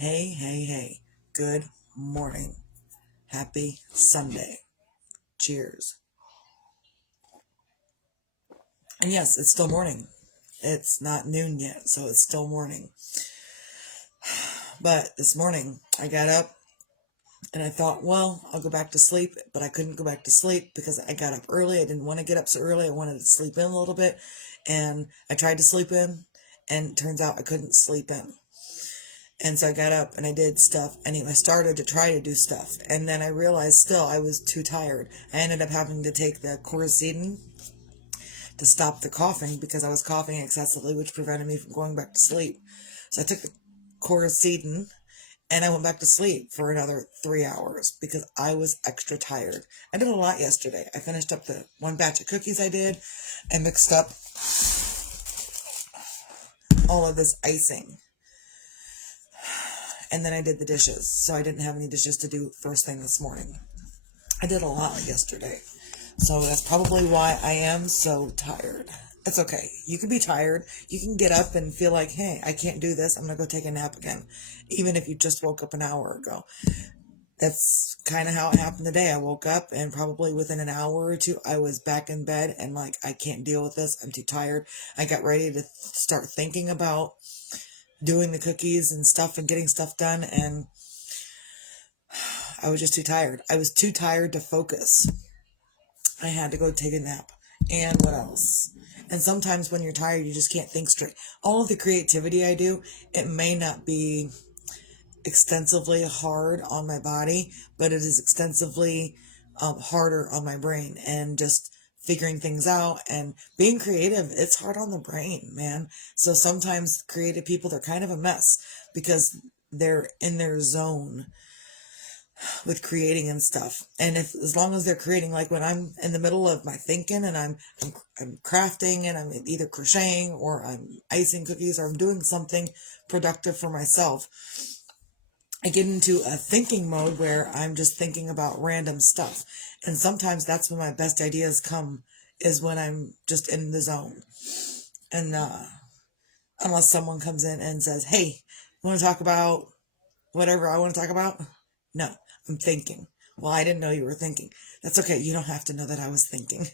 Hey, hey, hey. Good morning. Happy Sunday. Cheers. And yes, it's still morning. It's not noon yet, so it's still morning. But this morning, I got up and I thought, well, I'll go back to sleep. But I couldn't go back to sleep because I got up early. I didn't want to get up so early. I wanted to sleep in a little bit. And I tried to sleep in, and it turns out I couldn't sleep in. And so I got up and I did stuff. Anyway, I started to try to do stuff. And then I realized still I was too tired. I ended up having to take the Corazine to stop the coughing because I was coughing excessively, which prevented me from going back to sleep. So I took the Corazine and I went back to sleep for another 3 hours because I was extra tired. I did a lot yesterday. I finished up the one batch of cookies I did. I mixed up all of this icing. And then I did the dishes, so I didn't have any dishes to do first thing this morning. I did a lot yesterday, so that's probably why I am so tired. It's okay. You can be tired. You can get up and feel like, hey, I can't do this. I'm going to go take a nap again, even if you just woke up an hour ago. That's kind of how it happened today. I woke up and probably within an hour or two, I was back in bed and like, I can't deal with this. I'm too tired. I got ready to start thinking about doing the cookies and stuff and getting stuff done, and I was just too tired. I was too tired to focus. I had to go take a nap. And what else? And sometimes when you're tired, you just can't think straight. All of the creativity I do, it may not be extensively hard on my body, but it is extensively harder on my brain. And just figuring things out and being creative, it's hard on the brain, man. So sometimes creative people, they're kind of a mess because they're in their zone with creating and stuff. And if as long as they're creating, like when I'm in the middle of my thinking and I'm crafting and I'm either crocheting or I'm icing cookies or I'm doing something productive for myself, I get into a thinking mode where I'm just thinking about random stuff. And sometimes that's when my best ideas come, is when I'm just in the zone. And unless someone comes in and says, hey, want to talk about whatever I want to talk about? No, I'm thinking. Well, I didn't know you were thinking. That's okay. You don't have to know that I was thinking.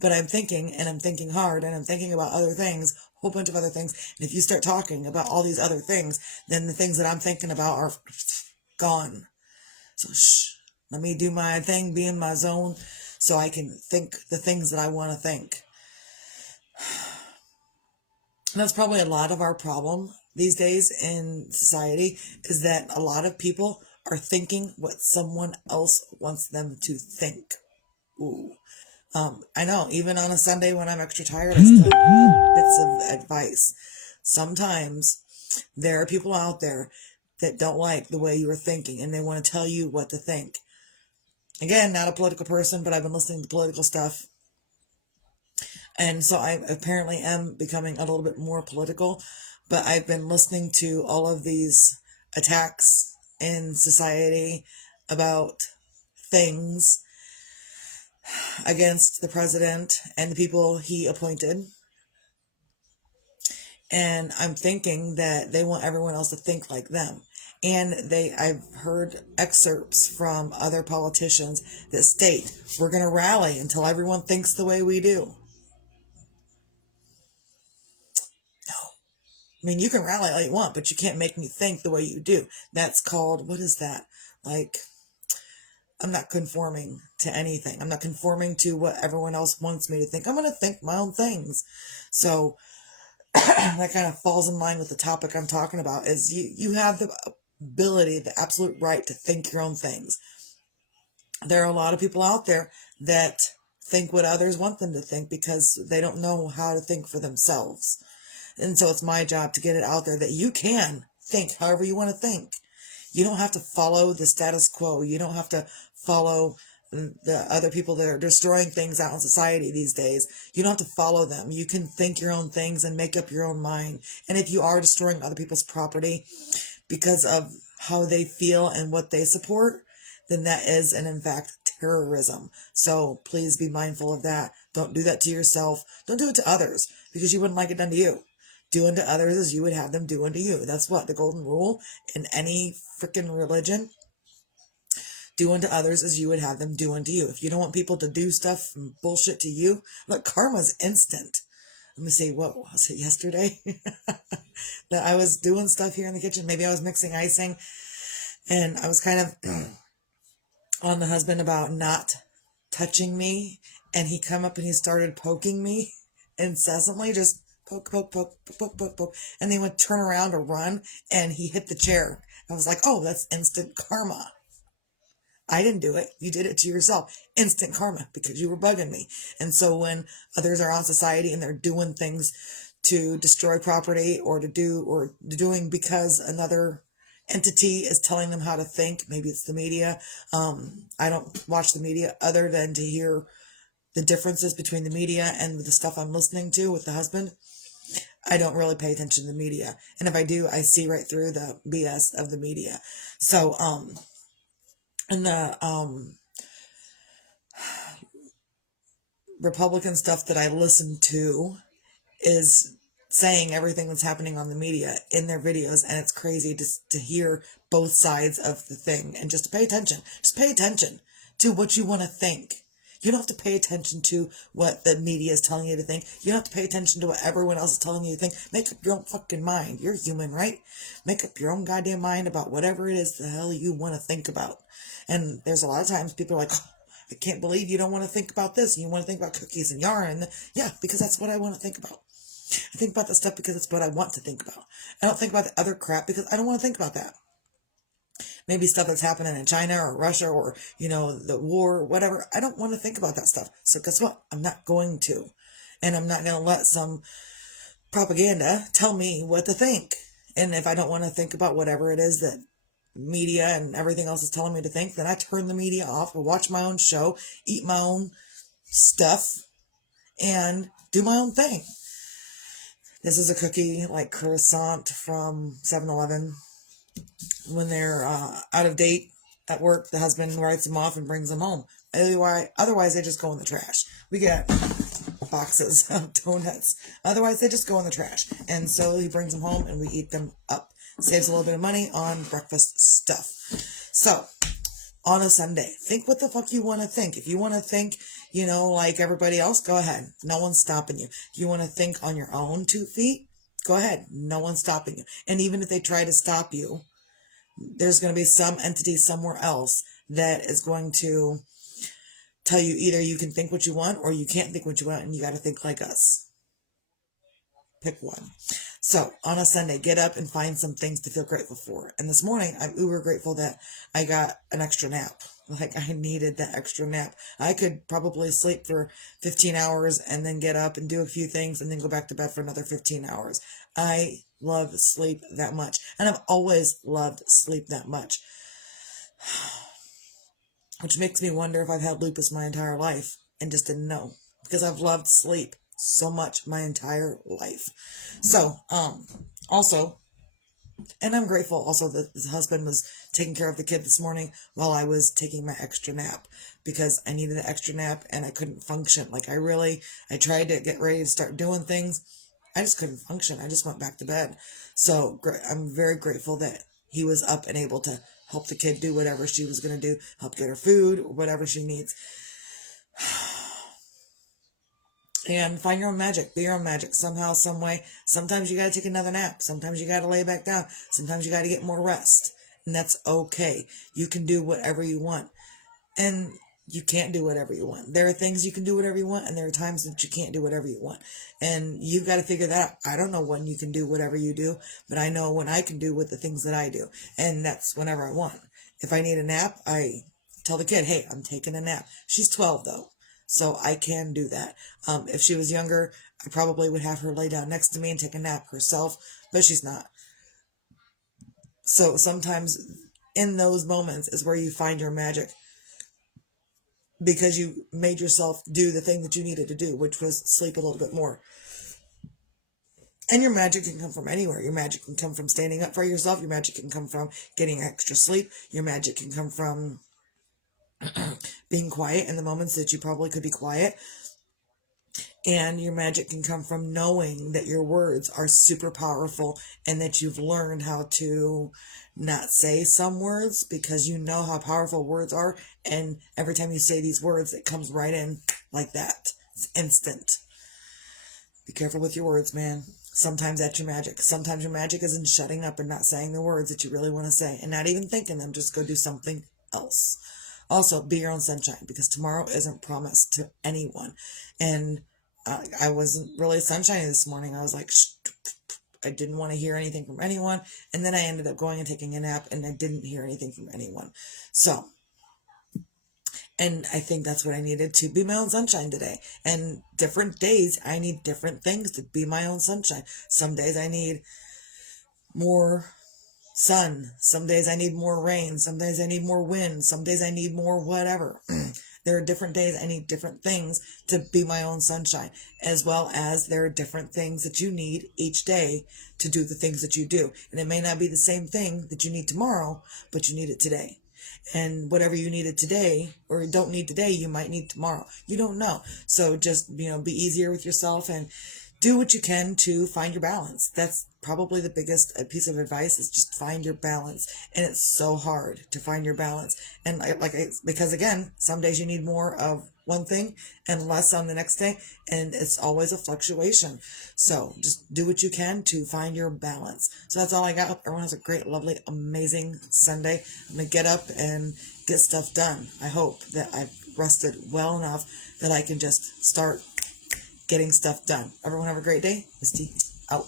But I'm thinking, and I'm thinking hard, and I'm thinking about other things, a whole bunch of other things. And if you start talking about all these other things, then the things that I'm thinking about are gone. So shh, let me do my thing, be in my zone, so I can think the things that I want to think. And that's probably a lot of our problem these days in society, is that a lot of people are thinking what someone else wants them to think. Ooh. I know, even on a Sunday when I'm extra tired, I still give bits of advice. Sometimes there are people out there that don't like the way you are thinking and they want to tell you what to think. Again, not a political person, but I've been listening to political stuff. And so I apparently am becoming a little bit more political, but I've been listening to all of these attacks in society about things against the president and the people he appointed. And I'm thinking that they want everyone else to think like them. And I've heard excerpts from other politicians that state, we're going to rally until everyone thinks the way we do. No. I mean, you can rally all you want, but you can't make me think the way you do. That's called, what is that? Like, I'm not conforming to anything. I'm not conforming to what everyone else wants me to think. I'm going to think my own things. So that kind of falls in line with the topic I'm talking about, is you have the ability, the absolute right to think your own things. There are a lot of people out there that think what others want them to think because they don't know how to think for themselves. And so it's my job to get it out there that you can think however you want to think. You don't have to follow the status quo. You don't have to follow the other people that are destroying things out in society these days. You don't have to follow them. You can think your own things and make up your own mind. And if you are destroying other people's property because of how they feel and what they support, then that is, and in fact, terrorism. So please be mindful of that. Don't do that to yourself. Don't do it to others because you wouldn't like it done to you. Do unto others as you would have them do unto you. That's what the golden rule in any freaking religion. Do unto others as you would have them do unto you. If you don't want people to do stuff and bullshit to you, look, karma's instant. Let me see, what was it yesterday? That I was doing stuff here in the kitchen. Maybe I was mixing icing, and I was kind of on the husband about not touching me, and he come up and he started poking me incessantly, just poke, poke, poke, poke, poke, poke, and then he would turn around or run, and he hit the chair. I was like, oh, that's instant karma. I didn't do it. You did it to yourself. Instant karma, because you were bugging me. And so when others are on society and they're doing things to destroy property or doing because another entity is telling them how to think, maybe it's the media. I don't watch the media other than to hear the differences between the media and the stuff I'm listening to with the husband. I don't really pay attention to the media. And if I do, I see right through the BS of the media. So, and the Republican stuff that I listen to is saying everything that's happening on the media in their videos, and it's crazy to hear both sides of the thing, and just to pay attention. Just pay attention to what you want to think. You don't have to pay attention to what the media is telling you to think. You don't have to pay attention to what everyone else is telling you to think. Make up your own fucking mind. You're human, right? Make up your own goddamn mind about whatever it is the hell you want to think about. And there's a lot of times people are like, oh, I can't believe you don't want to think about this. You want to think about cookies and yarn. Yeah, because that's what I want to think about. I think about that stuff because it's what I want to think about. I don't think about the other crap because I don't want to think about that. Maybe stuff that's happening in China or Russia or, the war, whatever. I don't want to think about that stuff. So guess what? I'm not going to. And I'm not going to let some propaganda tell me what to think. And if I don't want to think about whatever it is that media and everything else is telling me to think, then I turn the media off, or watch my own show, eat my own stuff, and do my own thing. This is a cookie, like croissant from 7-Eleven. When they're out of date at work, the husband writes them off and brings them home. Otherwise, they just go in the trash. We get boxes of donuts. Otherwise, they just go in the trash. And so he brings them home and we eat them up. Saves a little bit of money on breakfast stuff. So, on a Sunday, think what the fuck you want to think. If you want to think, like everybody else, go ahead. No one's stopping you. If you want to think on your own 2 feet, go ahead. No one's stopping you. And even if they try to stop you, there's going to be some entity somewhere else that is going to tell you either you can think what you want or you can't think what you want, and you got to think like us. Pick one. So on a Sunday, get up and find some things to feel grateful for. And this morning, I'm uber grateful that I got an extra nap. Like, I needed that extra nap. I could probably sleep for 15 hours and then get up and do a few things and then go back to bed for another 15 hours. I love sleep that much. And I've always loved sleep that much. Which makes me wonder if I've had lupus my entire life and just didn't know. Because I've loved sleep so much my entire life. So, also, and I'm grateful also that his husband was taking care of the kid this morning while I was taking my extra nap, because I needed an extra nap and I couldn't function. Like, I tried to get ready to start doing things. I just couldn't function. I just went back to bed. So I'm very grateful that he was up and able to help the kid do whatever she was going to do, help get her food or whatever she needs. And find your own magic. Be your own magic somehow, some way. Sometimes you got to take another nap. Sometimes you got to lay back down. Sometimes you got to get more rest. And that's okay. You can do whatever you want. And you can't do whatever you want. There are things you can do whatever you want, and there are times that you can't do whatever you want. And you've got to figure that out. I don't know when you can do whatever you do, but I know when I can do with the things that I do. And that's whenever I want. If I need a nap, I tell the kid, hey, I'm taking a nap. She's 12, though. So I can do that. If she was younger, I probably would have her lay down next to me and take a nap herself, but she's not. So sometimes in those moments is where you find your magic, because you made yourself do the thing that you needed to do, which was sleep a little bit more. And your magic can come from anywhere. Your magic can come from standing up for yourself. Your magic can come from getting extra sleep. Your magic can come from being quiet in the moments that you probably could be quiet. And your magic can come from knowing that your words are super powerful and that you've learned how to not say some words because you know how powerful words are. And every time you say these words, it comes right in like that. It's instant. Be careful with your words, man. Sometimes that's your magic. Sometimes your magic is in shutting up and not saying the words that you really want to say and not even thinking them. Just go do something else. Also, be your own sunshine because tomorrow isn't promised to anyone. And I wasn't really sunshiny this morning. I was like, I didn't want to hear anything from anyone. And then I ended up going and taking a nap and I didn't hear anything from anyone. So, and I think that's what I needed to be my own sunshine today. And different days, I need different things to be my own sunshine. Some days I need more sun. Some days I need more rain. Some days I need more wind. Some days I need more whatever. There are different days I need different things to be my own sunshine, as well as there are different things that you need each day to do the things that you do. And it may not be the same thing that you need tomorrow, but you need it today. And whatever you needed today or don't need today, you might need tomorrow. You don't know. So just, be easier with yourself and do what you can to find your balance. That's probably the biggest piece of advice is just find your balance. And it's so hard to find your balance. And because again, some days you need more of one thing and less on the next day. And it's always a fluctuation. So just do what you can to find your balance. So that's all I got. Everyone has a great, lovely, amazing Sunday. I'm going to get up and get stuff done. I hope that I've rested well enough that I can just start getting stuff done. Everyone have a great day. Misty out.